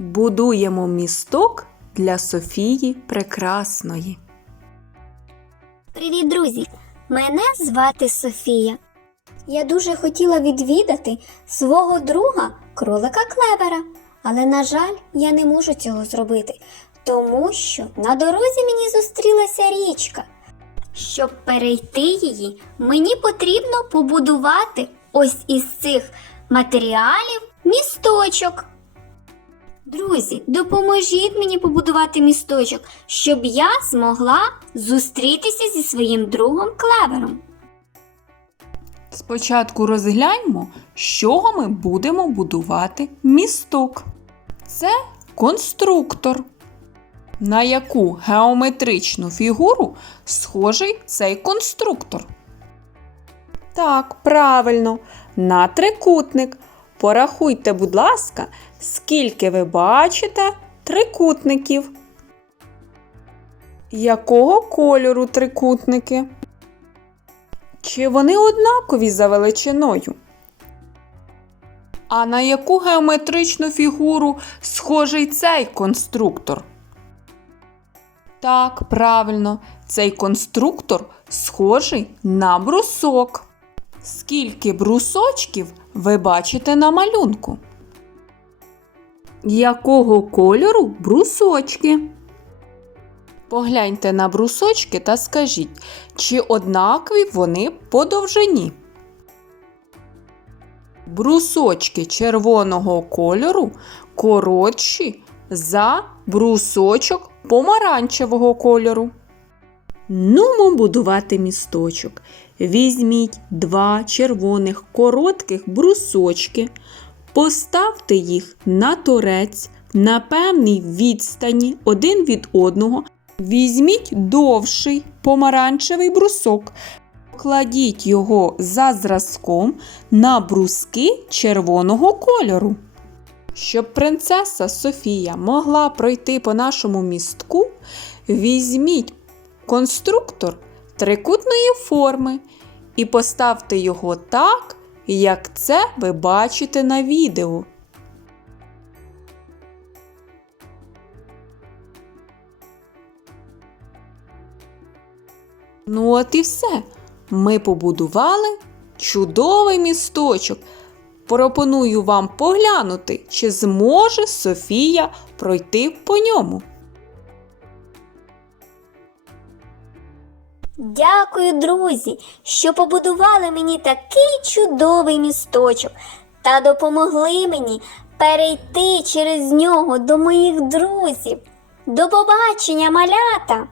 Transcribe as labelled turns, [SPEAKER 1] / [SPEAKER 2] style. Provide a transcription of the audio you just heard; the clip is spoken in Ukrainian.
[SPEAKER 1] Будуємо місток для Софії Прекрасної.
[SPEAKER 2] Привіт, друзі! Мене звати Софія. Я дуже хотіла відвідати свого друга кролика Клевера, але, на жаль, я не можу цього зробити, тому що на дорозі мені зустрілася річка. Щоб перейти її, мені потрібно побудувати ось із цих матеріалів місточок. Друзі, допоможіть мені побудувати місточок, щоб я змогла зустрітися зі своїм другом Клевером.
[SPEAKER 1] Спочатку розгляньмо, з чого ми будемо будувати місток. Це конструктор. На яку геометричну фігуру схожий цей конструктор? Так, правильно, на трикутник. Порахуйте, будь ласка, скільки ви бачите трикутників. Якого кольору трикутники? Чи вони однакові за величиною? А на яку геометричну фігуру схожий цей конструктор? Так, правильно, цей конструктор схожий на брусок. Скільки брусочків ви бачите на малюнку? Якого кольору брусочки? Погляньте на брусочки та скажіть, чи однакові вони по довжині. Брусочки червоного кольору коротші за брусочок помаранчевого кольору. Нумо будувати місточок. Візьміть два червоних коротких брусочки, поставте їх на торець на певній відстані один від одного. Візьміть довший помаранчевий брусок, покладіть його за зразком на бруски червоного кольору. Щоб принцеса Софія могла пройти по нашому містку, візьміть конструктор трикутної форми і поставте його так, як це ви бачите на відео. Ну, от і все. Ми побудували чудовий місточок. Пропоную вам поглянути, чи зможе Софія пройти по ньому.
[SPEAKER 2] Дякую, друзі, що побудували мені такий чудовий місточок та допомогли мені перейти через нього до моїх друзів. До побачення, малята!